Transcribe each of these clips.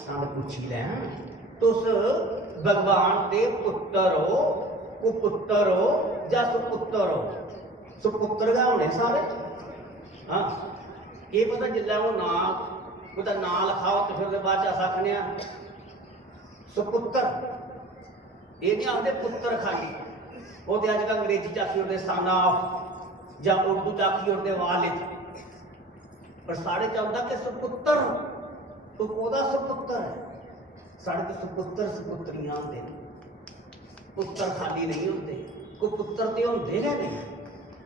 संग पूछी लै तुस भगवान दे पुत्र हो, कुपुत्र हो या सुपुत्र हो? सुपुत्र गै होने सारे। हाँ ये पता जिल्लै वो नां ओहदा नां लिखाओ तो फिर बाद च अस आखने सुपुत्र, ये नहीं आखते पुत्र खाली। वो तो अजकल अंग्रेजी च आखी ओड़दे सन ऑफ या उर्दू च आखी ओड़दे वालिद, पर साढ़े च आउंदा कि सुपुत्र, तो ओहदा सुपुत्र है। साढ़े तो सुपुत्र सुपुत्रियां होंदे, पुत्र खाली नहीं होंदे, कोई पुत्र तो होंदे गै नहीं।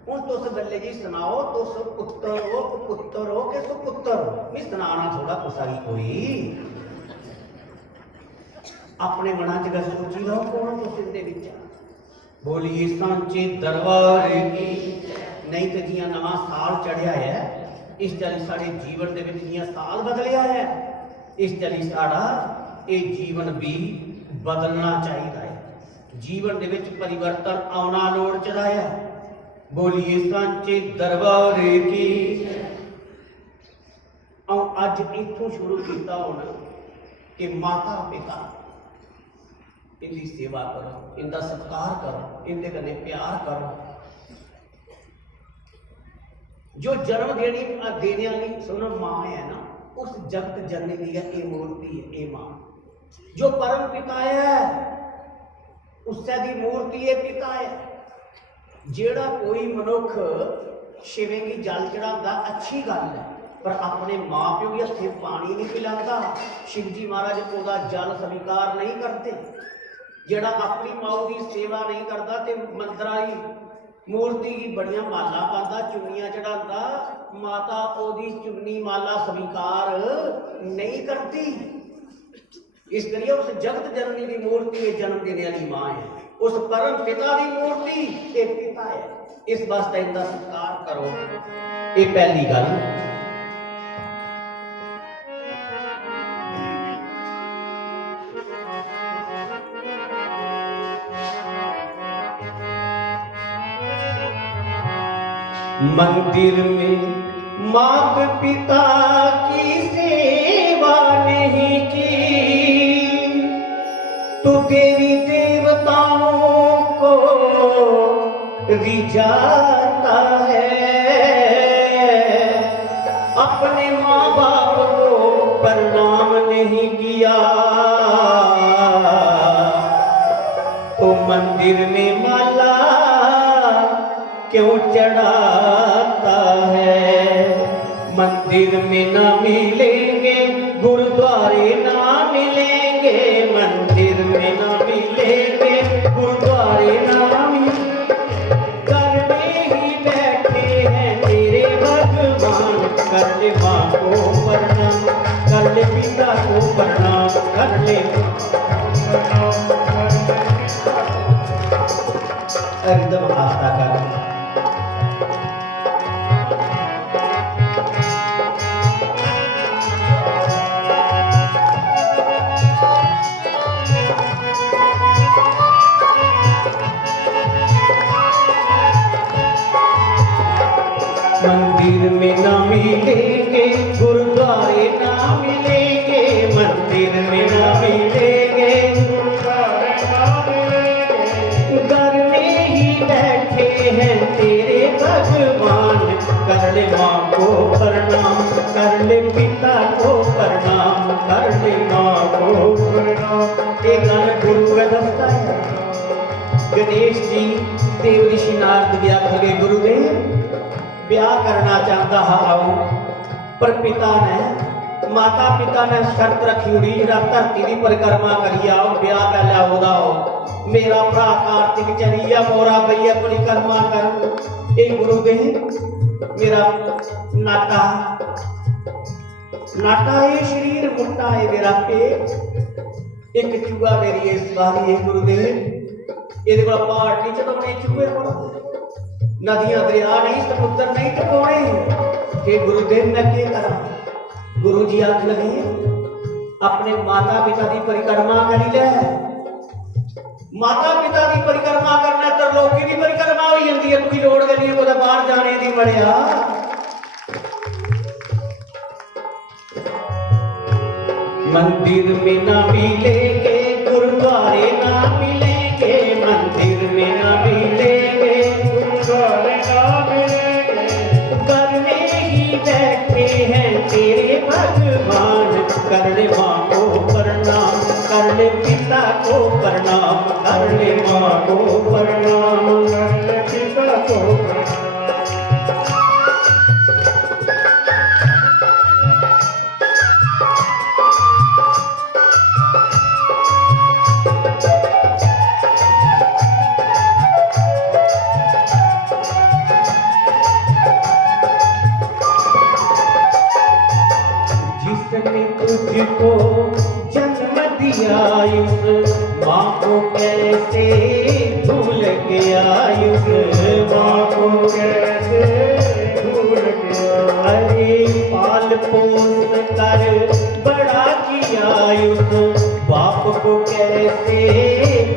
हुण तुस गल्ले जी सुनाओ, तुस पुत्र हो, पुत्र हो कि सुपुत्र हो? नहीं सुनाना थोड़ा कुसा ही कोई अपने मना च गल सोची लो कौन तुस इहदे विच। बोलिए सांचे दरबार की। नहीं तो जियां नवां साल चढ़िया है, इस चाली साढ़े जीवन दे विच जियां साल बदलिया है, इस चाली साड़ा ये जीवन भी बदलना चाहिए है। जीवन दे विच परिवर्तन आना लोड़ चाहिए। बोलिए सांचे दरबार की। अज इथों शुरू किया होना कि माता पिता इनकी सेवा करो, इनका सत्कार करो, इनके कन्ने प्यार करो। जो जन्म देने वाली सुनो मां है ना, उस जगत जननी की है ये मूर्ति है, ये मां। जो परम पिता है उससे दी मूर्ति है पिता है। जेड़ा कोई मनुख शिवे की जल चढ़ाता अच्छी गल है, पर अपने माँ प्यो के हथे पानी नहीं पिलाता, शिव जी महाराज ओदा जल स्वीकार नहीं करते। जेड़ा अपनी माऊ की सेवा नहीं करता तो मंदिर की मूर्ति की बड़िया माला पाता, चुन्नियां चढ़ाता, माता ओदी चुन्नी माला स्वीकार नहीं करती। इस करिए उस जगत जननी की मूर्ति जन्म देने वाली मां है, उस परम पिता की मूर्ति एक पिता है। इस वास्ते इनका सत्कार करो, ये पहली गल। मंदिर में मात पिता की सेवा नहीं की तो देवी देवताओं को रिझाता है। अपने माँ बाप को प्रणाम नहीं किया तो मंदिर में माला क्यों चढ़ाता है। मंदिर में ना मिलेंगे, गुरुद्वारे ना मिलेंगे, मंदिर में ना मिलेंगे, गुरुद्वारे ना मिलेंगे। घर में ही बैठे हैं तेरे भगवान, कर ले माँ को प्रणाम, कर ले पिता को प्रणाम, कर ले एकदम आस्था कर। मंदिर में ना मिलेंगे, गुरुद्वारे ना मिलेंगे, मंदिर में ना मिलेंगे, घर में ही बैठे हैं तेरे भगवान। कर ले माँ को प्रणाम, कर ले पिता को प्रणाम, कर ले माँ को प्रणाम। एक गल गुरु का दस्ता है। गणेश जी देव ऋषि नारद गया खगे गुरुदेव ब्याह करना चाहता आओ, पर पिता ने माता पिता ने शर्त रखी हुई जरा धरती की परिक्रमा करी आओ, ब्याह पहले होदा हो। मेरा भरा कार्तिक चलिया मोरा भैया परिक्रमा कर। एक गुरुदेव मेरा नाटा नाटा ये शरीर मुट्टा है मेरा पेट, एक चूहा मेरी इस बारी है गुरुदेव। ये पहाड़ नहीं चढ़ाने चूहे को, नदियां दरिया नहीं, समुद्र नहीं टपाने। हे गुरुदेव मैं क्या करा? गुरु जी आख लगे अपने माता पिता की परिक्रमा करी ले। माता पिता की परिक्रमा करना तो लोकी की परिक्रमा हो जाती है, कोई लोड़ नहीं है बाहर जाने की। बड़िया मंदिर में ना मिलेंगे, गुरुद्वारे ना मिलेंगे, मंदिर में ना मिलेंगे, गुरुद्वारे ना मिलेंगे, घर में ही बैठे हैं तेरे भगवान। कर ले माँ को प्रणाम, कर ले पिता को प्रणाम, कर ले माँ को प्रणाम, कर ले पिता को प्रणाम। जिसने तुझको जन्म दिया उस माँ को कैसे भूल गया, उस माँ को कैसे भूल गया, अरे पाल पोस कर बड़ा किया, उस बाप को कैसे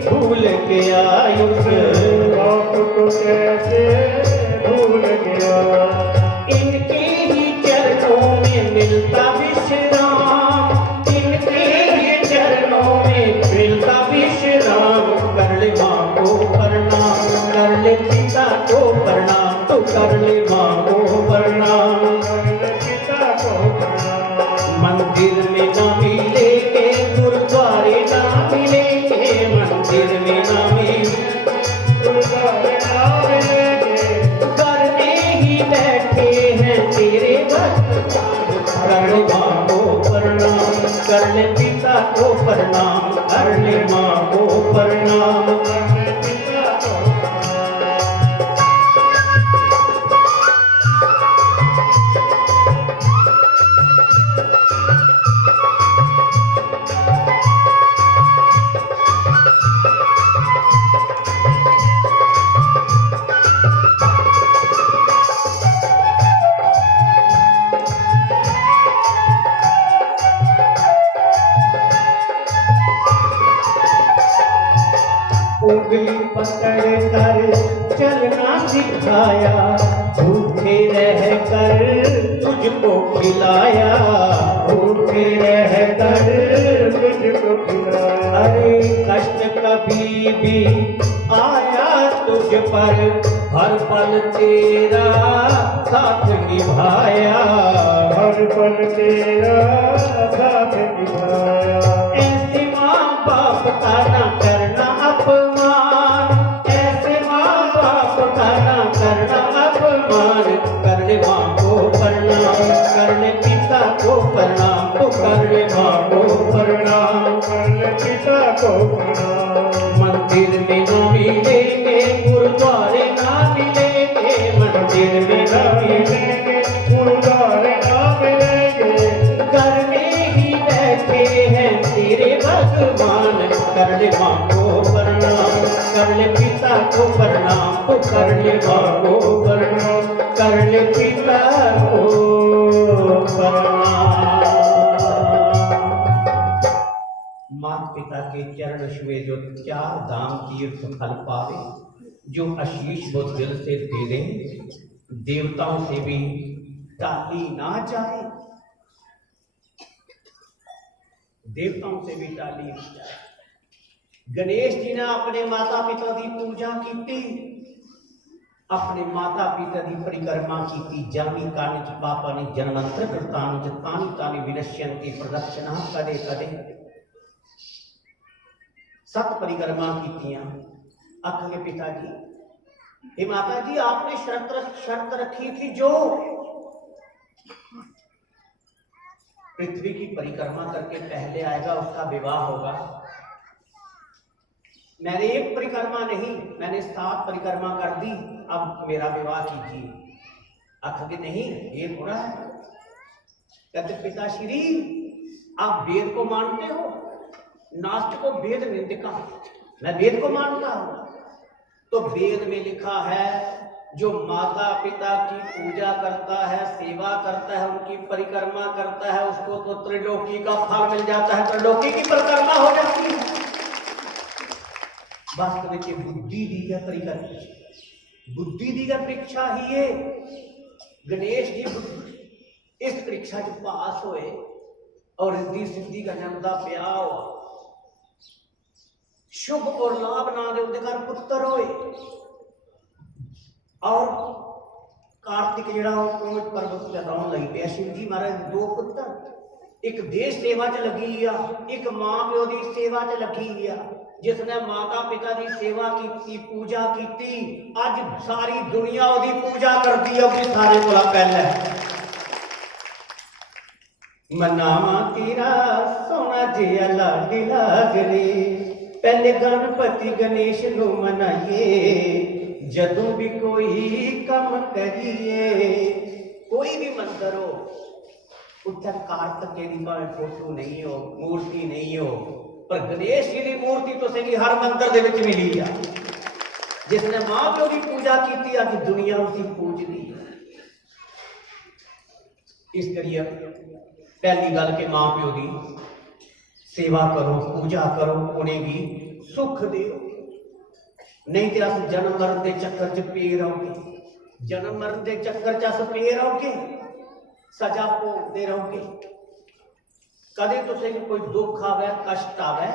भूल गया, उस बाप को कैसे भूल गया। इनके ही चरणों में मिलता विश्राम, इनके ही चरणों में मिलता विश्राम। कर ले माँ को प्रणाम, कर ले पिता को प्रणाम, तो कर ले माँ को प्रणाम। कर ले पिता को प्रणाम। मंदिर में ना मिलेंगे, गुरुद्वारे ना मिलेंगे, मंदिर में ना मिलेंगे, गुरुद्वारे ना मिलेंगे, घर में ही बैठे हैं तेरे भगवान। कर ले माँ को प्रणाम, कर ले पिता को प्रणाम, कर ले माँ को प्रणाम। कर ले पिता को प्रणाम। उंगली पकड़ कर चलना सिखाया, भूखे रह कर तुझको खिलाया, भूखे रह कर तुझको खिलाया। अरे कष्ट कभी भी आया तुझ पर, हर पल तेरा साथ निभाया, हर पल तेरा साथ निभाया। ऐसे माँ बाप का ना करना अपमान, ऐसे माँ बाप का ना करना अपमान। कर ले माँ को प्रणाम, कर ले पिता को प्रणाम, तो कर ले माँ को प्रणाम। कर ले पिता को प्रणाम। मंदिर में ना मिलेंगे, गुरुद्वारे ना मिलेंगे, मंदिर में ना मिलेंगे, गुरुद्वारे ना मिलेंगे, घर में ही बैठे हैं तेरे भगवान। कर ले माँ को प्रणाम, कर ले पिता को प्रणाम, तो कर ले माँ को प्रणाम, कर ले पिता को प्रणाम। माता पिता के चरण छुए जो चार धाम तीर्थ फल पावे, जो आशीष वो दिल से दे दें, देवताओं से भी टाली ना जाए, देवताओं से भी टाली ना जाए। गणेश जी ने अपने माता पिता की पूजा की, अपने माता पिता की परिक्रमा की। जानी कानि च पापानि जन्मंत्र कृतानि च तानि तानि विनश्यन्ति प्रदक्षिणा कदे कदे। 7 परिक्रमा की। आखिर पिताजी, हे माता जी, आपने शर्त रखी थी जो पृथ्वी की परिक्रमा करके पहले आएगा उसका विवाह होगा। मैंने 1 परिक्रमा नहीं, मैंने 7 परिक्रमा कर दी, अब मेरा विवाह कीजिए। आखिर नहीं, ये हो रहा है। कहते पिताश्री, आप वेद को मानते हो? नास्तिक को वेद निंदिका, मैं वेद को मानता हूं। तो वेद में लिखा है जो माता पिता की पूजा करता है, सेवा करता है, उनकी परिक्रमा करता है, उसको तो त्रिलोकी का फल मिल जाता है, त्रिलोकी की परिक्रमा हो जाती है। वास्तविक बुद्धि दी है परिक्रमा, बुद्धि दी है परीक्षा ही है। गणेश जी इस परीक्षा च पास होए और रिद्धि सिद्धि का जमदा ब्याह हुआ, शुभ और लाभ ना दे उनके घर पुत्र होए। और कार्तिक जिहड़ा वो पर्व चलाउण लई पिया। शिव जी महाराज दो पुत्र, एक देश सेवा च लगी आ, एक मां प्यो की सेवा च लगी आ। जिसने माता पिता की सेवा की, पूजा की, अज सारी दुनिया उसकी पूजा करती है, उसकी सारे को पहले मनावा तेरा सोना जिया लाडी लागरे, पहले गणपति गणेश नु मनाइए, जदों भी कोई काम करिए। कोई भी मंदिर हो उत्थे कार्तिक की भावें फोटो नहीं हो, मूर्ति नहीं हो, पर गणेश जी की मूर्ति तो सही हर मंदिर दे विच मिली है। जिसने मां प्यो की पूजा की, अज दुनिया उसकी पूजती है। इस करिए पहली गल के मां प्यो की सेवा करो, पूजा करो, उन्हें भी सुख दिओ। नहीं तो अस जन्म मरण के चक्कर च पे रहोगे, जन्म मरण के चक्कर च अस पे रहोगे, सजा भोगते रहोगे। कदे तुसें कोई दुख आवे, कष्ट आवे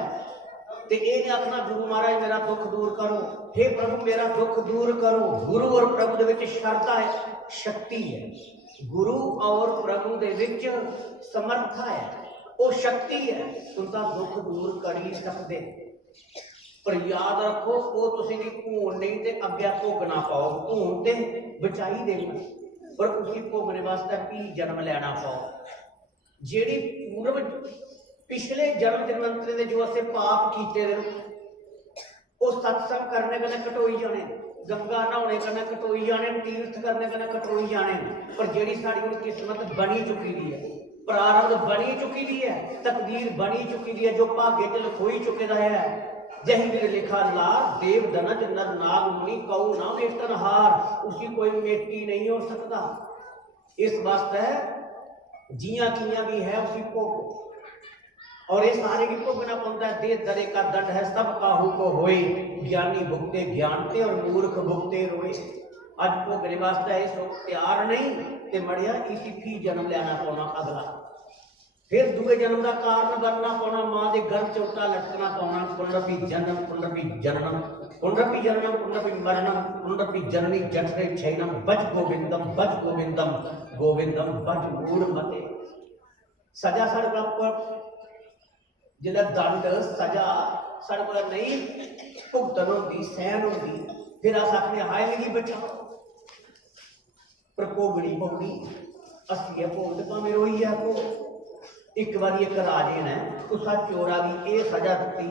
तो ये नहीं आखना गुरु महाराज मेरा दुख दूर करो, हे प्रभु मेरा दुख दूर करो। गुरु और प्रभु दे विच श्रद्धा है, शक्ति है। गुरु और प्रभु दे विच समर्था है, वो शक्ति है, उनका दुख दूर कर ही सकते। पर याद रखो वो तुसीं दी भूण नहीं ते अग्गे भोगना पाओ। भूण ते बचाई देना, पर उसी भोगने वास्ते भी जन्म लेना पाओ। जेड़ी पूर्व पिछले जन्म जन्मंतरे दे जो असें पाप कीते दे वो सत्संग करने कन्नै कटोई जाने, गंगा नहाने कन्नै कटोई जाने, तीर्थ करने कन्नै कटोई जाने। पर जेड़ी साडी हुण किस्मत बनी चुकी दी है, प्रारंभ बनी चुकी दी है, तकदीर बनी चुकी दी है, जो भाग्य च लिखोई चुके दा है। जही मेरे लिखा लार, देव दनज नर नाग मुनि कऊ ना मेटन हार, उसी कोई मेटी नहीं हो सकता। इस वास्ते जिया किया भी है उसी भोगो, और ये सारे की भोगना पड़ता है। दे दरे का दंड है सब काहू को होए, ज्ञानी भुगते ज्ञानते और मूर्ख भुगते रोए। अज भोगने वास्ते ये सब तैयार नहीं ते मड़िया इसी भी जन्म लेना पौना अगला, फिर दूए जन्म का कारण बनना पौना, मां के गर्भ चौथा लटकना पौना। पुनरपि जन्म पुनरपि जननम पुनरपि जननम पुनरपि मरणम पुनरपि जननी जठरे छैनम, बज गोविंदम गोविंदम बज मूढ़ मते। सजा साढ़े को जिला दंड सजा साढ़े को नहीं भुगतन होती, सहन होती, फिर अस आखने हाय मेरी बचाओ, पर भोगनी पौनी असली भोग तो भावें रोई है। भोग एक बार एक राजे ने तुसा चोरा भी ये सजा दी,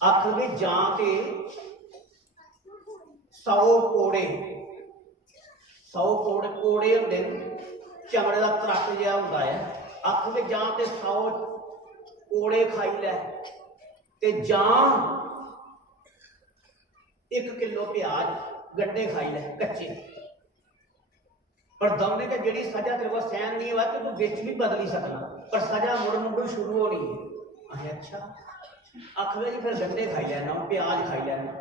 आखिर में जां ते 100 कोड़े कोड़े होंदे चमड़े का त्रक जिहा हुंदा है, आखिर में जां ते 100 कोड़े खाई लै ते जां 1 किलो प्याज गड्ढे खाई लै कच्चे। पर दम ने तो जी सजा तेरे को सहन नहीं हुआ तो तू बिच भी बदल ही सकना, पर सजा मुड़ शुरू होनी है। अच्छा आखिर जी फिर गंढे खाई लैना, प्याज खाई लैना।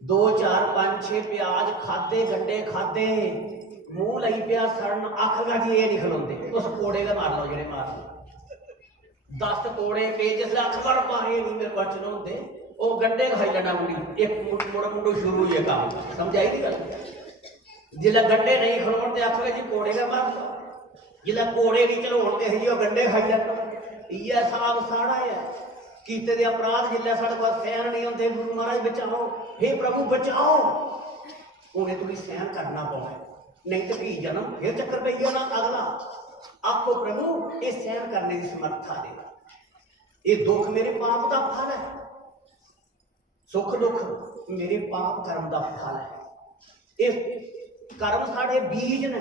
2 4 5 6 प्याज खाते, गंढे खाते, मुंह लई पिया सड़न। आखिर जी ये नहीं खलोते, उस कोड़े का मार लो जेड़े मार लो। 10 कोड़े पे जिसले अख बड़ पाए नहीं मेरे बचन होंगे, वो गंढे खाई लेना मुड़ी, एक मुड़ शुरू हुई है काम। समझाई थी गल? जिला गंढे नहीं खलोण ते आखिर जी कोड़े का मार लो, जिला कोड़े नहीं चलोण ते ही गंढे खाई लेना। इयै हिसाब साड़ा है कीते दे अपराध जिले साढ़े को सहन नहीं होंगे। गुरु महाराज बचाओ, हे प्रभु बचाओ, उन्हें तुम्हें सहन करना पौना, नहीं तो भी जन्म फिर चक्कर पई जाना अगला। आपको प्रभु ये सहन करने की समर्था दे। ये दुख मेरे पाप का फल है, सुख दुख मेरे पाप कर्म का फल है। ये कर्म साढ़े बीज ने,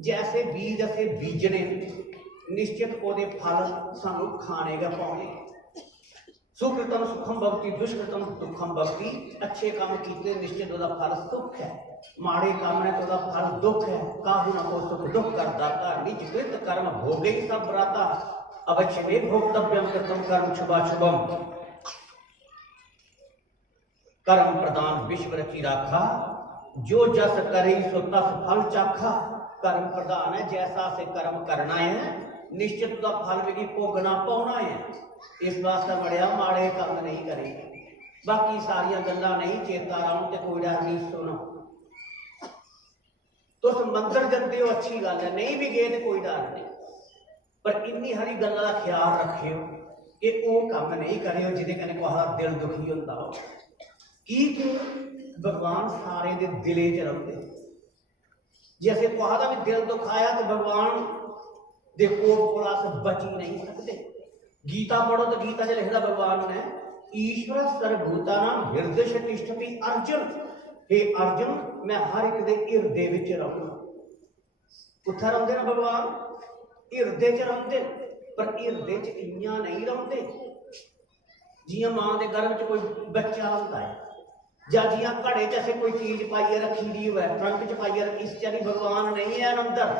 जैसे बीज असे बीजने निश्चित ओदे फल सानू खाने का पाने। सुकृतम सुखम भवति दुष्कृतम दुखम भवति, अच्छे काम कीते निश्चित ओदा फल सुख है, माड़े काम ने तो फल दुख है। काहू न को सुख दुख कर दाता, निज कृत कर्म भोगे ही सब बराता, अवश्य में भोक्तव्यम कृतम कर्म शुभाशुभम। कर्म प्रदान विश्व रची राखा, जो जस करे सो तस फल चाखा। कर्म प्रधान है, जैसा से कर्म करना है ਨਿਸ਼ਚਿਤ ਦਾ ਫਲ ਵੀ ਭੋਗਣਾ ਪਾਉਣਾ ਹੈ। ਇਸ ਵਾਸਤੇ ਬੜਿਆ ਮਾੜੇ ਕੰਮ ਨਹੀਂ ਕਰੇ। ਬਾਕੀ ਸਾਰੀਆਂ ਗੱਲਾਂ ਨਹੀਂ ਚੇਤਾ ਆਉਣ ਤੇ ਕੋਈ ਡਰ ਨਹੀਂ। ਸੁਣੋ, तुस मंदिर जाते हो अच्छी गल है, नहीं भी गए तो कोई डर नहीं, पर इन्नी हरी गल्लां दा ख्याल रखियो कि वो काम नहीं करियो जिहदे कन्नै कोई दिल दुखी होंदा हो। कि भगवान सारे दे दिले च रहिंदे। जे असीं कोहा दा भी दिल दुखाया तो भगवान दे कोल अस बची नहीं सकते। गीता पढ़ो तो गीता च लिखदा भगवान ने, ईश्वर सर्वभूतानां हृदय तिष्ठति अर्जुन। हे अर्जुन, मैं हर एक दे हिरदे विच रहूंगा। उत्थे रहिंदे ना भगवान, हिरदे च रहिंदे, पर हिरदे च इयां नहीं रहिंदे जियां मां दे गर्भ च कोई बच्चा होंदा है, जां जियां घड़े च असें कोई चीज पाइए रखी दी होवे, ट्रंक च पाइए रखी। इस चाली भगवान नहीं है अंदर।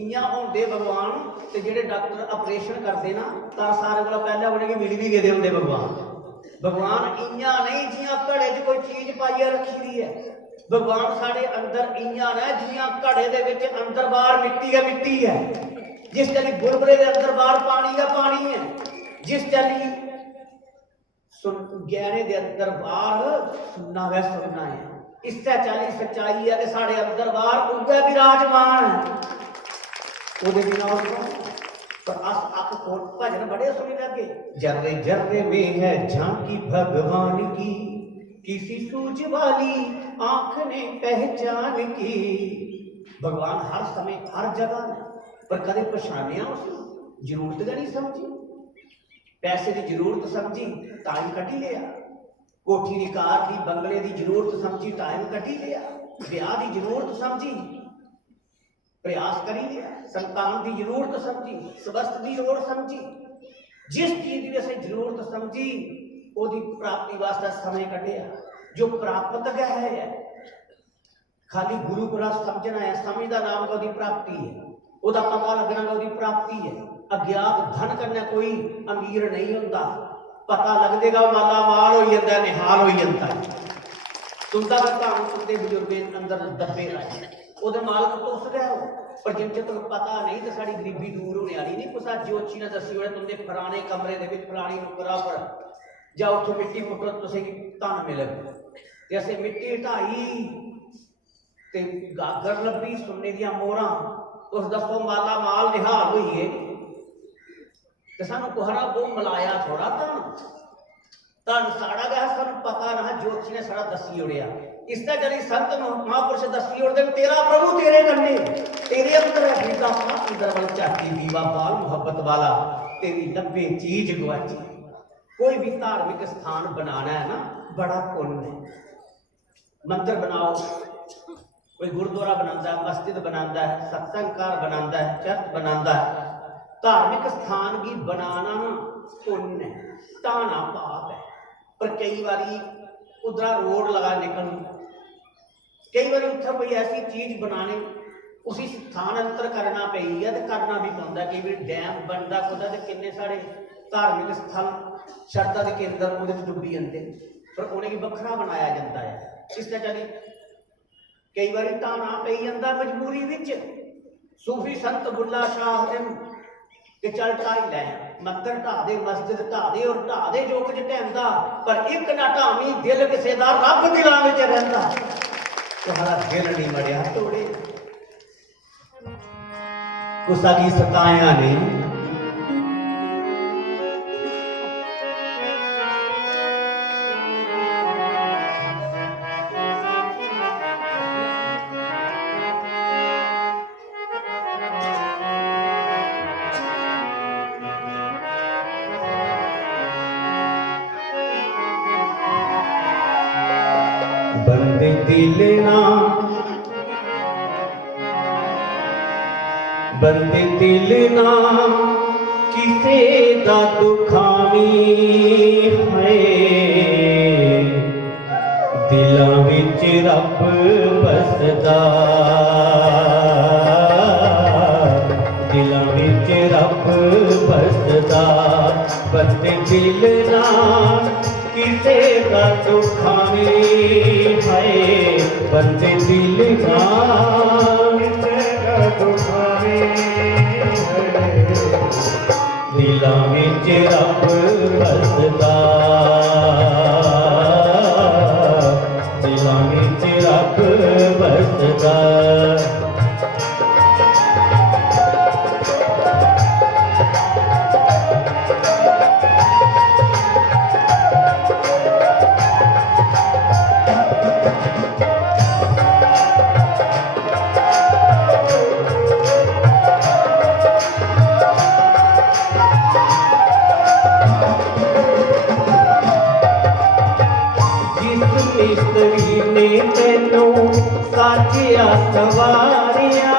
इयां होंदे भगवान ते जेहड़े डॉक्टर ऑपरेशन करते ना, तां सारे कोला पहले उन्हें मिल भी गए होंदे भगवान। भगवान इयां नहीं जियां घड़े च कोई चीज पाइए रखी दी है। भगवान साढ़े अंदर इयां है जियां घड़े दे विच अंदर बाहर मिट्टी है, मिट्टी है। जिस चाली बुलबुले दे अंदर बाहर पानी है, पानी है। जिस चाली गहरे दे अंदर बाहर सुनना है, सुनना है। इस चाली सच्चाई है कि साढ़े अंदर बाहर उगे विराजमान है। ਉਹਦੇ बिना पर अस अख खोल भजन बड़े सुनी लगे। जर्रे जर्रे में है झांकी भगवान की, किसी सूझ वाली आंख ने पहचान की। भगवान हर समय हर जगह ने, पर कदे पछाणिया उस जरूरत नहीं समझी। पैसे की जरूरत समझी, टाइम कटी लिया। कोठी की कार की बंगले की जरूरत समझी, टाइम कटी लिया। ब्याह की जरूरत समझी, प्रयास करी लिया। संतान की जरूरत समझी, स्वास्थ्य की लोड़ समझी। जिस चीज की असें जरूरत समझी उसकी प्राप्ति वास्ते समय कटिया। जो प्राप्त है खाली गुरु को समझना है, समय का नाम का प्राप्ति है, उसका पता लगना का प्राप्ति है। अज्ञात धन करना कोई अमीर नहीं होता, पता लग देगा माला माल हो जाता है, निहाल हो जाता है। सुनता का सुनते बुजुर्ग अंदर दबे लाए, ਉਹਦੇ ਮਾਲਕ ਤੁਸ ਗਏ ਹੋ। पर जिन चर तुम पता नहीं तो साड़ी गरीबी दूर होने वाली नहीं। कुछ ज्योतिषी ने दसी होने तुमने फलाने कमरे दे विच फलानी नुकरा पर जाओ, उठो मिट्टी पुट्टो, तुसें धन मिलेगा। ते असें मिट्टी ढाई ते गागर लभी सुन्ने दियां मोहरां, तुस दसो माला माल निहाल होइए ते सानू कोहरा वो मिलाया थोड़ा धन साड़ा गया। सानू पता ना ज्योतिषी ने साड़ा दसी उड़िया। इसका जरी संत महापुरुष दसी उड़ते, तेरा प्रभु तेरे कन्ने, तेरे अंदर है गीता पाठ इधर वाल चाटी दीवा बाल मोहब्बत वाला, तेरी 90 चीज गवाची। कोई भी धार्मिक स्थान बनाना है ना, बड़ा पुण्य है। मंदिर बनाओ, कोई गुरुद्वारा बनाता है, मस्जिद बनाता है, सत्संग घर बनाता है, चर्च बनाता है। धार्मिक स्थान की बनाना ना पुण्य है, ढाना पाप है। पर कई बारी उधरा रोड लगा निकल, कई बार उत्थे कोई ऐसी चीज बनाने उसी स्थानांतर करना पई है तो करना भी पौंदा। कई बार डैम बनता खुदा तो किन्ने साढ़े धार्मिक स्थल श्रद्धा के केंद्र वो डुबी जाते, पर उन्हें वखरा बनाया जाता है। इस तरह कई बार ढाना पई जाता मजबूरी विच। सूफी संत बुल्ला शाह कि चल ढाई लै, मंदिर ढा दे, मस्जिद ढा दे और ढा दे जो कुछ ढहंदा, पर एक ना ढावी दिल किसी का रब दिलों में रहिंदा। तुम्हारा दिल नहीं मड़िया तोड़े, कुसा की सताया नहीं। बंदे दिल ना, बंदे दिल ना किसे दा दुखावी है। दिलां विच रब बसदा, दिलां विच रब बसदा। बंदे दिल ना किसे दा दुखावी है। बंदे दिल ना किसे दा दुखावी है। ਦਿਲਾਂ ਵਿੱਚ ਰੱਬ ਵਸਦਾ, ਦਿਲਾਂ ਵਿੱਚ ਰੱਬ ਵਸਦਾ। ਮਿਸਤਰੀ ਨੇ ਤੈਨੂੰ ਸਾਜਿਆ ਸਵਾਰਿਆ,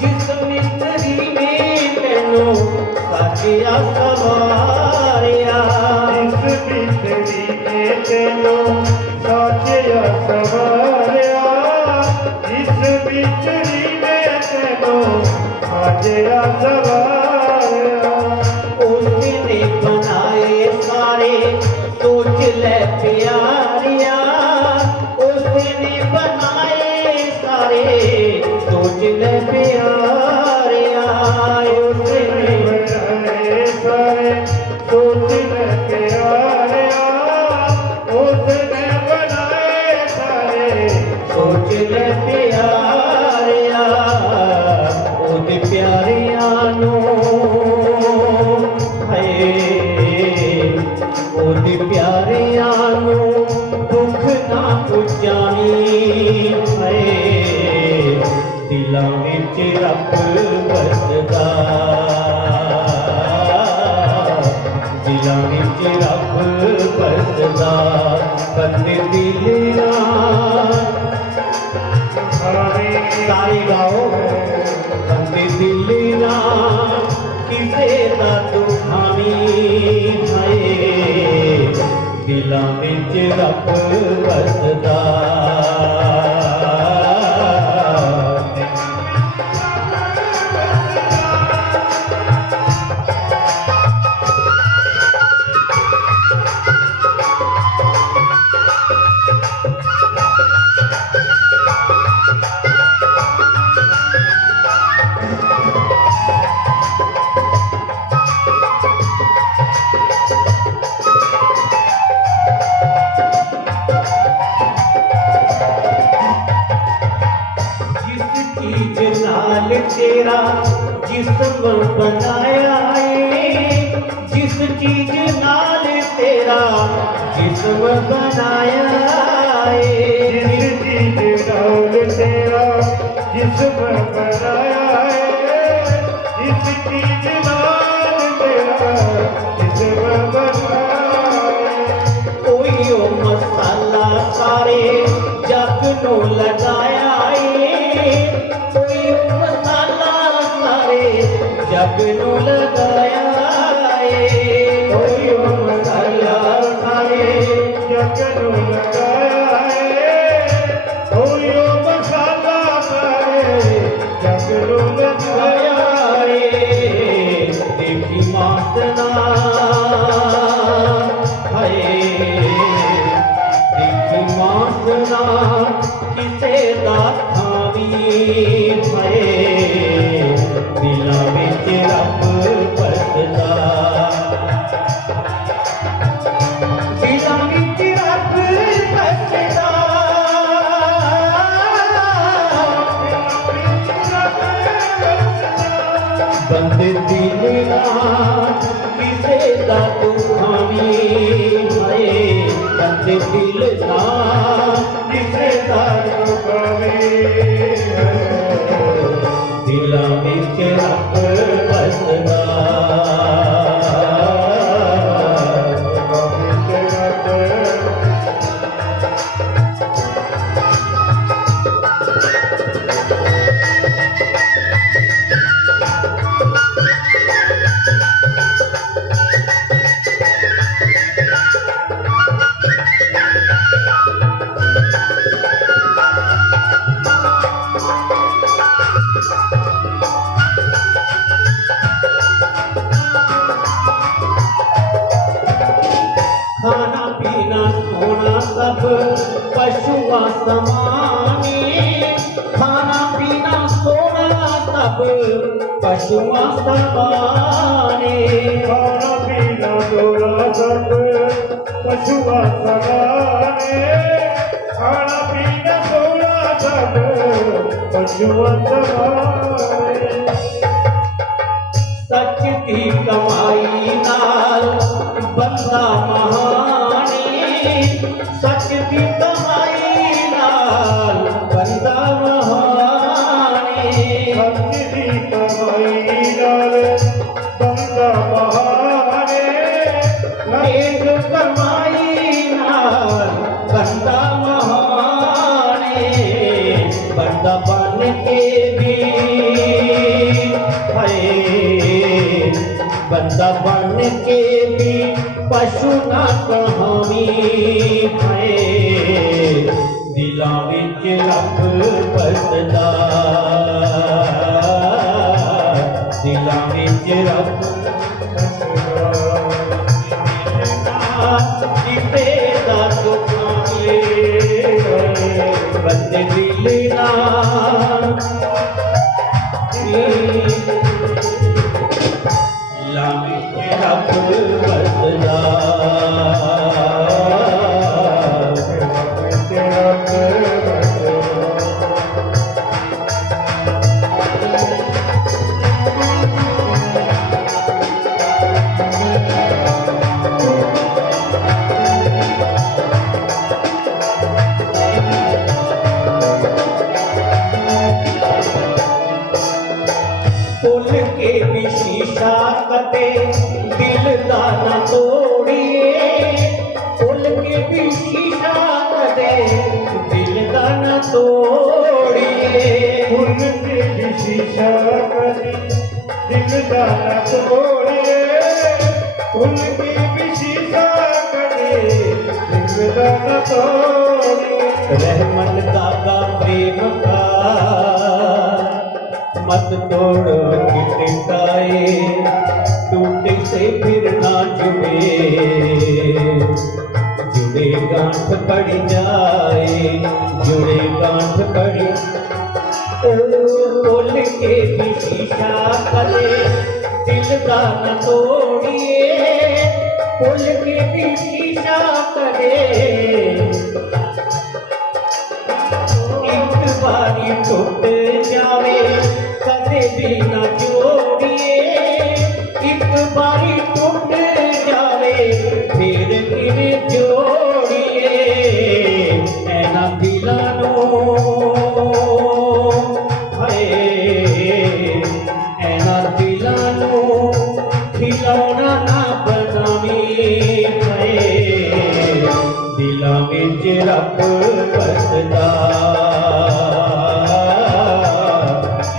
ਜਿਸ ਮਿਸਤਰੀ ਨੇ ਤੈਨੂੰ ਸਾਜਿਆ ਸਵਾਰਿਆ, ਜਿਸ ਮਿਸਤਰੀ ਨੇ ਤੈਨੂੰ ਸਾਜਿਆ ਸਵਾਰਿਆ, ਜਿਸ ਮਿਸਤਰੀ ਨੇ ਤੈਨੂੰ ਸਾਜਿਆ ਸਵਾਰਿਆ, ਉਸਨੇ ਬਣਾਏ ਸਾਰੇ सोच ले प्यारिया, उसने बनाए सारे सोच ले प्यारिया, उसने बनाए सारे सोच ले प्यारिया, उसने बनाए सारे सोच ले प्यारिया। ਉਹਦੇ ਪਿਆਰਿਆਂ ਨੂੰ ਉਹਦੇ ਪਿਆਰਿਆਂ ਨੂੰ ਦੁੱਖ ਨਾ ਪੁੱਜਾਣੀ ਹੈ, ਦਿਲਾਂ ਵਿੱਚ ਰੱਬ ਵਸਦਾ, ਦਿਲਾਂ ਵਿੱਚ ਰੱਬ ਵਸਦਾ। ਬੰਦੇ ਦਿਲ ਨਾਲ ਸਾਰੇ ਗਾਓ, ਬੰਦੇ ਦਿਲ ਨਾਲ ਕਿਸੇ ਦਾ ਦੁਖਾਣੀ ਹੈ, ਦਿਲਾਂ ਵਿੱਚ ਰੱਬ ਵਸਦਾ। तेरा जिस्म बनाया है, जिस चीज नाल तेरा जिस्म बनाया है, जिस चीज नाल तेरा जिस्म बनाया है, जिस चीज नाल तेरा जिस्म बनाया है, कोई ओ मसाला सारे जग नू लगाया है, कोई ओ मसाला सारे जग नू लगाया है, कोई ओ मसाला सारे जग नू लगाया है, कोई ओ मसाला सारे जग नू लगाया है। देखी मातना है, देखी मातना किसे दा थावी है, दिलां विच रब वसदा, दिलां विच रब वसदा, बंदे दिल नाल किसे दा दुखानी है, बंदे दिल नाल किसे दा दिलां विच रब वसदा। खाना पीना सोना सब पशुआ समाने, खाना पीना सोना सब पशुआ समाने, ਖਾਣਾ ਪੀਣਾ ਡੋਲਾ ਸਭ ਪਸ਼ੂਆਂ ਸਵਾਰੇ ਖਾਣਾ ਪੀਣਾ ਡੋਲਾ ਸਭ ਪਸ਼ੂਆਂ ਸਵਾਰੇ सच की कमाई नाल बंदा महानी सच की कमाई नाल बंदा महानी ਸੱਚ ਦੀ ਕਮਾਈ ਨਾਲ ਬੰਦਾ ਬਹਾਰੇ नेक कमाई नाल बंदा महानी बंदा बन के भी हाय बंदा बन के भी पशु ना कहावी है दिलां विच रब बसदा दिलां विच रब किते दा दुखावे बंदे दिल ना लामी रब बसदा भुल के भी शीशा कदे दिल दा न तोड़िए भुल के भी शीशा कदे दिल दा न तोड़िए फुल के भी शीशा कदी दिल दा न तोड़िए फुल के भी शीशा कदी दिल दा न तोड़िए रहमन दादा प्रेम का मत तोड़ो टिकाए टूटे से फिर ना जुड़े गांठ पड़ जाए जुड़े गांठ पड़ बोल के भी शीशा करे दिल का न तोड़िए बोल के भी शीशा करे एक बारी टूट जावे कदे भी ना जोड़िए एक बारी टूट जावे फिर किवें जोड़िए ऐना दिलां नूं हाय ऐना दिलां नूं खिलौना ना बनावी हाय दिलां विच रब बसदा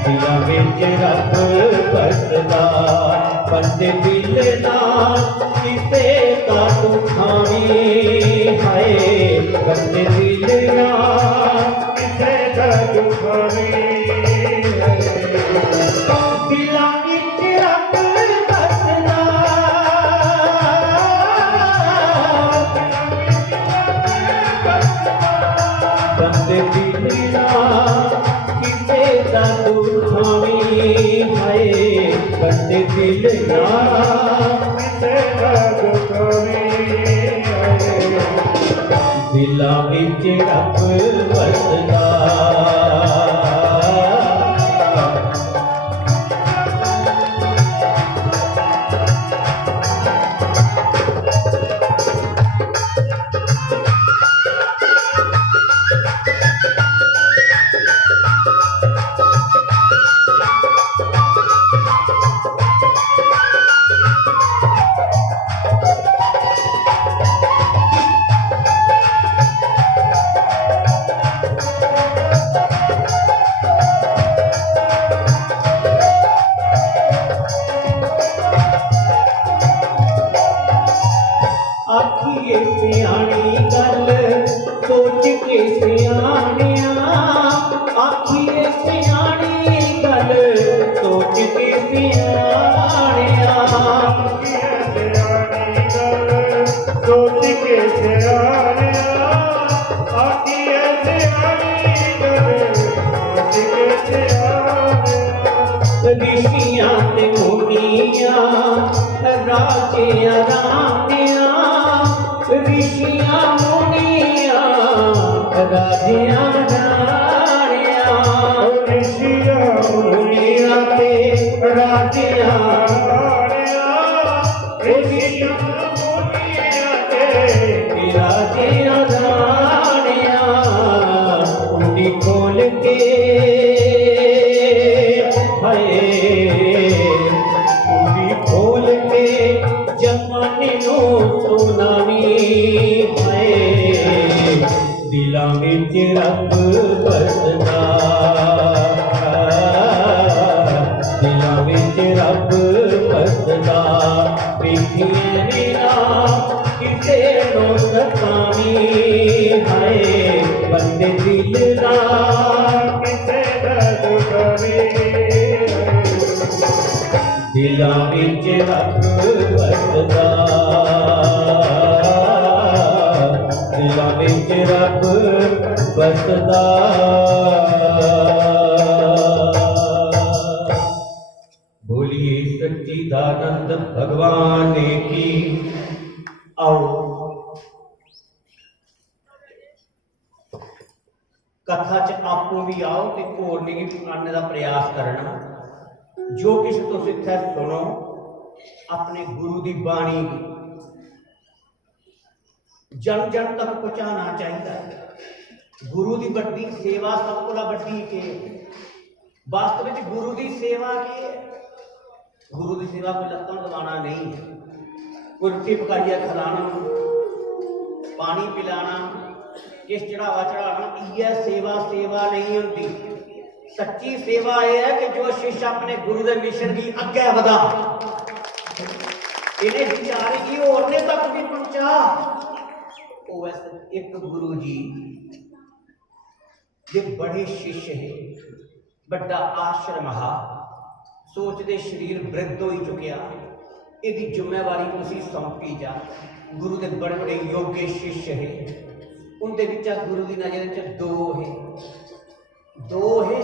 दिलां विच रब बसदा बंदे दिल ना किते दा दुखावी हाय बंदे दिल ना किसे दा दुखावी दिलां विच रब बसदा बंदे दिल ना किते दा दुखावी हाय बंदे दिल ना किसे दा दुखावी दिलां विच रब बसदा ਰਾਜਿਆਂ ਰਾਣਿਆਂ ਰਿਸ਼ੀਆਂ ਮੁਨੀਆਂ ਰਾਜਿਆਂ ਰਾਣਿਆਂ ਰਿਸ਼ੀਆਂ ਮੁਨੀਆਂ ਤੇ ਰਾਜਿਆਂ ਰਿਸ਼ੀਆਂ ਮੁਨੀਆਂ ਤੇ ਰਾਜਿਆਂ ਰਾਣਿਆਂ ਕੁੰਡੀ ਖੋਲ ਕੇ ਹਾਏ ਕੁੰਡੀ ਖੋਲ ਕੇ ਜਮਾਨੇ ਨੂੰ ਸੁਣਾਵੀ ਹਾਏ ਦਿਲਾਂ ਵਿੱਚ ਰੱਬ ਵਸਦਾ ਦਿਲਾਂ ਵਿੱਚ ਰੱਬ ਵਸਦਾ ਵੇਖੀਏ ਬਿਨਾ ਕਿਸੇ ਨੂੰ ਸਤਾਵੀ ਹਾਏ ਬੰਦੇ ਦਿਲ ਦਾ ਕਿਸੇ ਦਾ ਦੁਖਾਵੇ ਦਿਲਾਂ ਵਿੱਚ ਰੱਬ ਵਸਦਾ ਦਿਲਾਂ ਵਿੱਚ ਰੱਬ ਵਸਦਾ बोलिए सच्चिदानंद भगवान की आओ कथा च आपो भी आओ ते होरने गी सुनाने का प्रयास करना जो किश तुस इत्थे सुनो अपने गुरु की बाणी जन जन तक पहुंचाना चाहिए गुरु की बड़ी सेवा सब को बड़ी के वास्तव में गुरु की सेवा की है गुरु की सेवा कोई लत्तां दबाना नहीं है कोई रोटी पकाइया खिलाना पानी पिलाना किस चढ़ावा चढ़ाना यह सेवा सेवा नहीं होती सच्ची सेवा यह है कि जो शिष्य अपने गुरु के मिशन की अगे बढ़ा इन्हें विचार की होरने तक भी पहुंचा वो वैसे एक गुरु जी ये बड़े शिष्य है बड़ा आश्रम हा सोचते शरीर वृद्ध हो ही चुकिया यदि जिम्मेवारी उसी सौंपी जा गुरु के बड़े बड़े योग्य शिष्य है उनके विच गुरु की नजर च दो है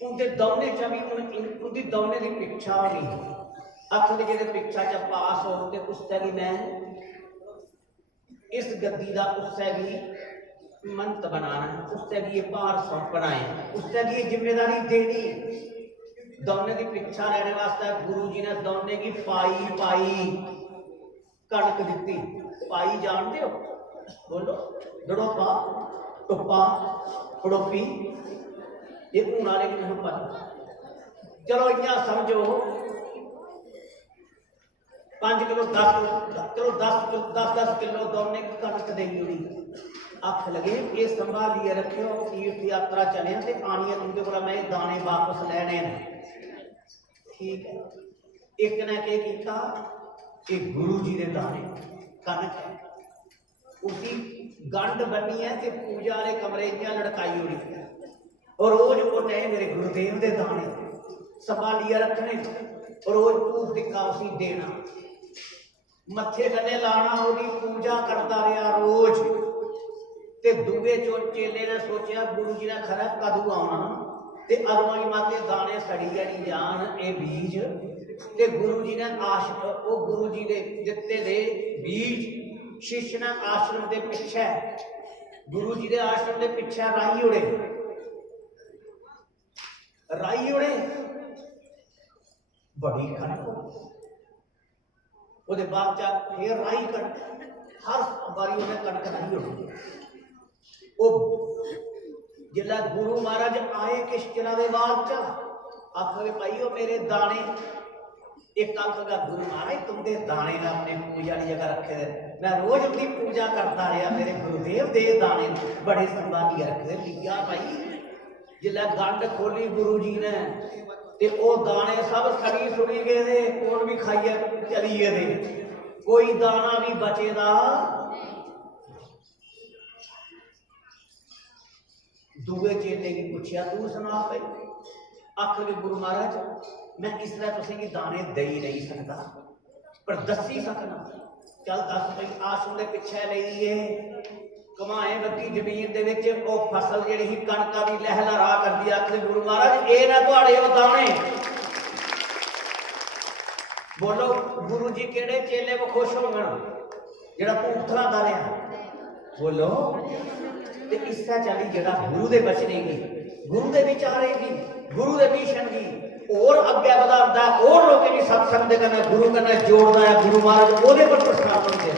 उनके दौने च भी उनकी दौने की पिछा नहीं अख के जो पिछा च पास हो उससे भी मैं इस गद्दी का उससे भी मंत बनाना है उससे भी ये भार सौंपना है उससे भी ये जिम्मेदारी देनी दौने की पिछा रहने वास्ते गुरु जी ने दौने की पाई कणक दी पाई जानते हो बोलो दड़ोपा टुप्पा पड़ोपी ये हूं वाले की नहीं पता चलो इतना समझो 5 किलो 10 किलो दौने की कणक देनी होनी अख लगे ये संभालिए रखियो तीर्थ यात्रा चले ते आनी उनके को मैं दाने वापस लेने ठीक है एक ने क्या किया कि गुरु जी ने दाने कनक है उसी गंढ बनी है ते पूजा वाले कमरे लड़काई हो रही है और रोज वो नए मेरे गुरुदेव के दाने संभालिए रखने और रोज धूप टिक्का उसी देना मत्थे गले लाना ओदी पूजा करता रहा रोज ते दूए चेले ने सोचा गुरु जी ने खरा कदू आना ते अरुआई माते दाने सड़ी नहीं जान ए बीज ते गुरु जी ने वो गुरु जी दे दिते दे बीज शिष्य ने आश्रम के पिछे गुरु जी के आश्रम के पिछे राही उड़े बड़ी कणक वो बाद फिर राही कणक हर बारी उन्हें कणक राही उड़ी जिला गुरु महाराज आए किस तरह के बाद आखोगे भाई वो मेरे दाने एक आखोगा गुरु महाराज तुमने दाने ना अपने पूजा की जगह रखे थे मैं रोज उनकी पूजा करता रहा मेरे गुरुदेव दे दाने बड़े संभालिए रखते लिया भाई जिला गंढ खोली गुरु जी ने ते वो दाने सब सड़ी सुड़ी गए थे कौन भी खाइए चलीए थे कोई दाना भी बचेगा दूए चेले की पूछया तू सुना भाई आखिर गुरु महाराज मैं इस तरह तुझे की दाने दे ही नहीं सकता पर दसी सकना चल दस भाई आश्रम के पिछे लीए कमाए बदी जमीन दे विच ओ फसल जिहड़ी ही कणका दी लहलहा कर दी आखिर गुरु महाराज ए ना तुहाडे ओ दाने बोलो गुरु जी केड़े चेले वो खुश होगन जेड़ा भूखा दा रहा बोलो। ते इस चाली जेड़ा गुरु दे बचने की गुरु दे विचारे की गुरु दे मिशन की और अगे बढ़ाता है और लोग भी सत्संग दे कन्नै गुरु कन्नै जोड़दा है गुरु महाराज ओदे पर प्रसाद होंदे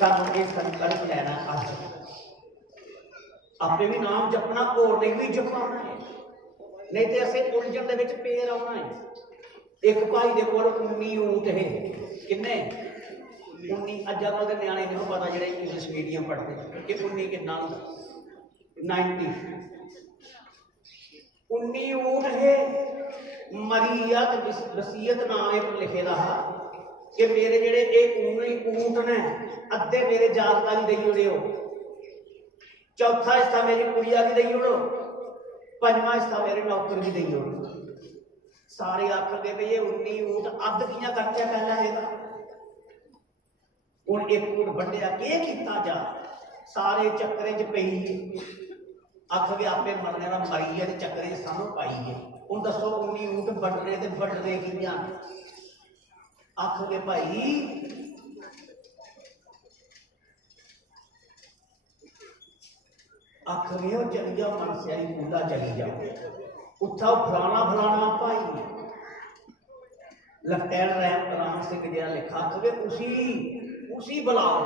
सानू ये संकल्प लेना अज आपे भी नाम जपना और नहीं भी जपाना है नहीं तो असें उलझन दे विच पे रहना है। एक भाई दे कोल 19 ऊंट है किन्ने 19 अजकल के न्याणे नहीं पता जो इंग्लिश मीडियम पढ़ते कि 19 कितना 90 19 ऊंट है मरियत वसीयत नामे पर लिखे रहा कि मेरे जेड़े ये 19 ऊंट ने अद्धे मेरे जागता की दई उड़े हो चौथा हिस्सा मेरी कुड़िया की दई उड़ो पंजवा हिस्सा मेरे नौकर की दई उड़ो। सारे आख गए भाई ये 19 ऊंट अद्ध कियां करचा पहला है हुण एक ऊंट वंडिया के कीता जा सारे चक्करे च पई आख गए आपे मरने ना मरी है चक्करे च सानू पाई है। हुण दसो 19 ऊंट वंडने ते वंडने कियां आख गए भाई आख गए चली जाओ मनस्याई कूदा चली जाओ उठा फलाना फलाना भाई लेफ्टिनेंट राम सिंह जी लिखा आख गए उसी बुलाओ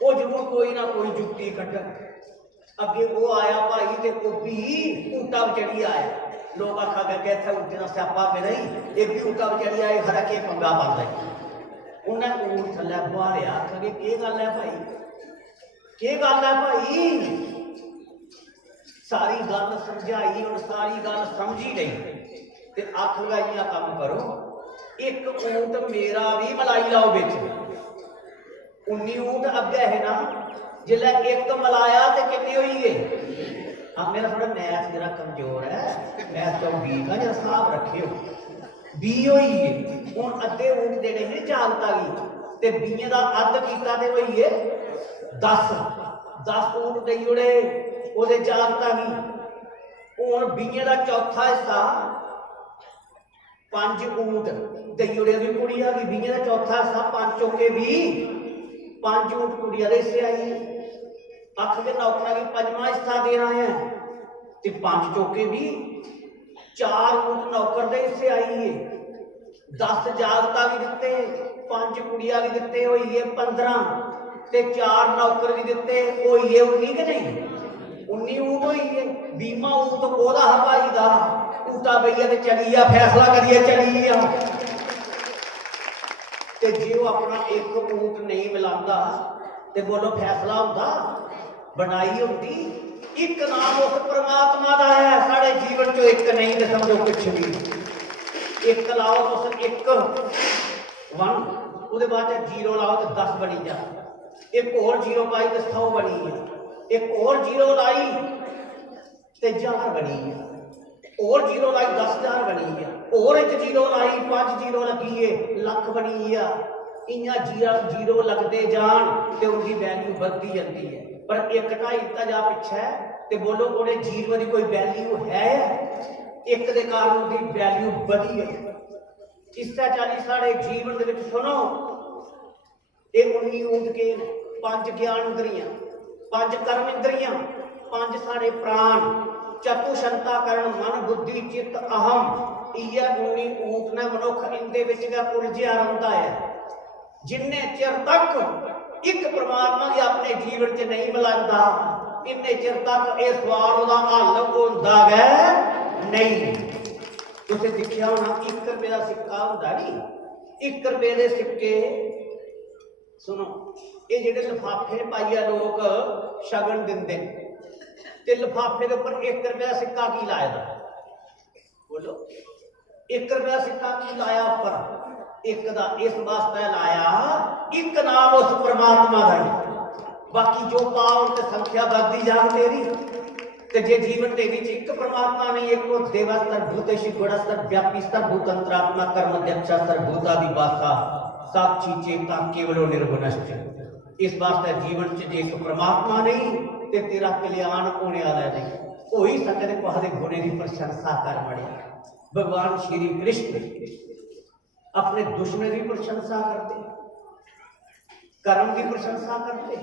वो जरूर कोई ना कोई जुक्ति कट अगे वो आया भाई ते भी ऊटा चढ़ी आया लोग आखा गए इतना ऊटे का स्यापा मेरा ही एक भी ऊटा चढ़ी आए खरा के पंगा पाता उन्हें ऊट थले बुहारिया आखे की गल है भाई की गल है भाई सारी गल समझाई और सारी गल समझी गई ते आख लगाइया काम करो एक ऊंट मेरा भी मलाई लाओ बिच 19 ऊंट अगे है ना जिले एक मलाया तो कितने हुई गए हाँ मेरा थोड़ा मैथ जरा कमजोर है मैथ तो वीक है जरा हिसाब रखियो 20 हुई है हुण अद्धे ऊंट देने हैं जागता की ते 20 का अद्ध कीता ते हुई है 10 ऊंट दई उड़े ओदे जागता की हुण 20 का चौथा हिस्सा 5 ऊंट दई उड़े भी कुड़ी आ गई 20 का चौथा हिस्सा 5 चौके भी 5 ऊंट कुड़िया दे हिस्से आई है आख के नौकरा की 5वां हिस्सा देना है ते 5 चौके भी 4 ऊंट नौकर दे हिस्से आई है 10 जागता भी दिते 5 कुड़िया भी दिते हुई है 15 ते 4 नौकर भी दिते हुई है 19 के नहीं 19 ऊंट हुई है 20वां ऊंट ओदा हवाई दा ऊटा पईया ते चली आ फैसला करिए चली आ ते जे वो अपना एक ऊंट नहीं मिलांदा ते बोलो फैसला होंदा बनाई होती एक नाम उस परमात्मा का है साढ़े जीवन चो एक नहीं तो समझो कुछ भी एक लाओ तो सिर्फ एक 1 उसके बाद जीरो लाओ तो 10 बनी जा एक और जीरो पाई तो 100 बनी है एक और जीरो लाई तो 1000 बनी है और जीरो लाई 10,000 बनी है और एक जीरो लाई 5 जीरो लगी है लख बनी है इन्ना जीरो लगते जान तो उनकी वैल्यू बढ़ती जाती है पर एक ढाई इतना जा पिछा है तो बोलो उन्हें जीरो की कोई वैल्यू है एक के कारण उनकी वैल्यू बढ़ी है। इस चाली साढ़े जीवन के सुनो ये 19 ऊंट के 5 ज्ञान इंद्रियां 5 कर्म इंद्रियां 5 साढ़े प्राण चतुशंता करण मन बुद्धि चित्त अहम ये 19 ऊंट ने मनुख इनके उलझिया रहता है जिन्ने चिर तक एक परमात्मा की अपने जीवन च नहीं मिलाता इन्ने चिर तक यह सवाल उसका हल होता है नहीं। तुसीं देखिया होना 1 रुपये का सिक्का होता नहीं 1 रुपये के सिक्के सुनो ये जेडे लिफाफे पाइया लोग शगन दिंदे ते लिफाफे के उपर 1 रुपये का सिक्का की लाया था बोलो 1 रुपये का सिक्का की लाया उपर एक दा इस वास्ते लाया एक नाम उस परमात्मा का बाकी जो पाओ ते संख्या बढ़ती जाए तेरी ते जे जीवन ते विच एक परमात्मा नहीं एक को देवस्तर भूतेशी गुणस्तर व्यापी स्तर भूतंत्रात्मा कर्मध्यक्ष स्तर भूतादिवासा साक्षी चेता केवलो निर्गुणश्च इस वास्ते जीवन च जे एक परमात्मा नहीं ते तेरा कल्याण होने वाला नहीं हो ही सकते कोई गुणे की प्रशंसा कर मड़े भगवान श्री कृष्ण अपने दुश्मन की प्रशंसा करते, कर्म की प्रशंसा करते,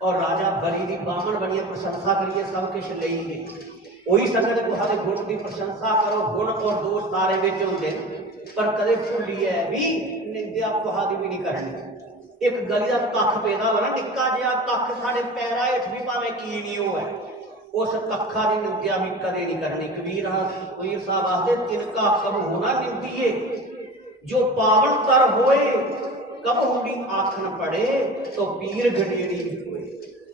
और राजा बली की बामन बनिए प्रशंसा करिए सब कुछ ले गए। वही संगत तुहारे गुण की प्रशंसा करो, गुण और दोष सारे विच होंदे पर कदे भुल्लीए भी निंदा तुहारी भी नहीं करनी। एक गली का कख पैदा हो ना, निक्का जिहा कख साडे पैरां हेठ भी भावें की नहीं होवे, उस कखा की निंदा भी कदे नहीं करनी। कबीर साहब आखदे तिनका कब होना निंदिए जो पावन कर होए, कब हुडी आखन पड़े तो पीर गनेरी होए।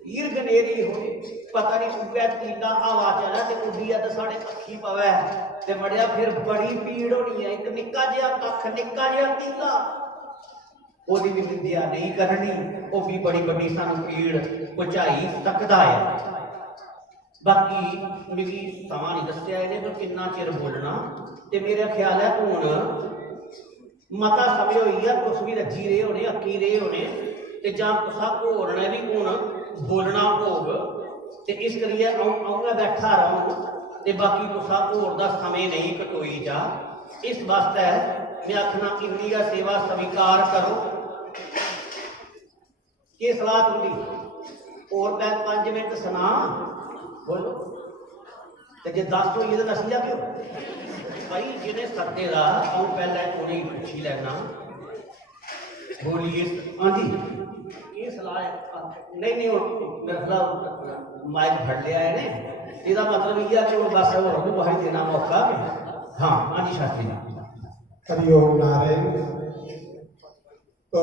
पीर गनेरी होए पता नहीं उग्या तीला हवा चला ते उड्डिया तो साढ़े अखी पवै ते मड़िया फिर बड़ी पीड़ होनी है। एक निक्का जिहा कख, निक्का जिहा तीला, ओदी भी निंदा नहीं करनी, वो भी बड़ी बड़ी सानू पीड़ पहुंचाई सकदा है। बाकी मेरी समा नहीं दसिया इहने पर किन्ना चिर बोलना, ते मेरा ख्याल है हुण मता समय होई है, तुस भी रजी रहे होने, अक्की रहे होने, ते जां तुसा होर ने भी हुण बोलना होग, ते इस करिए मैं बैठा रहूं ते बाकी तुसा होर दा समय नहीं कटोई जा। इस वास्ते मैं आखना इन्नी का सेवा स्वीकार करो। के सलाह तुंदी और मैं 5 मिनट सुना बोलो, ते जे 10 होइए तो नसी जा क्यों भाई, जिन्हें सत्ते दा आऊं पहले उन्हें पूछी लेना। बोलिए हाँ जी, ये सलाह है? नहीं नहीं मेरा खिलाफ माइक फट लिया है ने, इसका मतलब यह है कि वो बस और भी बाहर देना मौका। हाँ हाँ जी शास्त्री जी। हरिओम नारायण। तो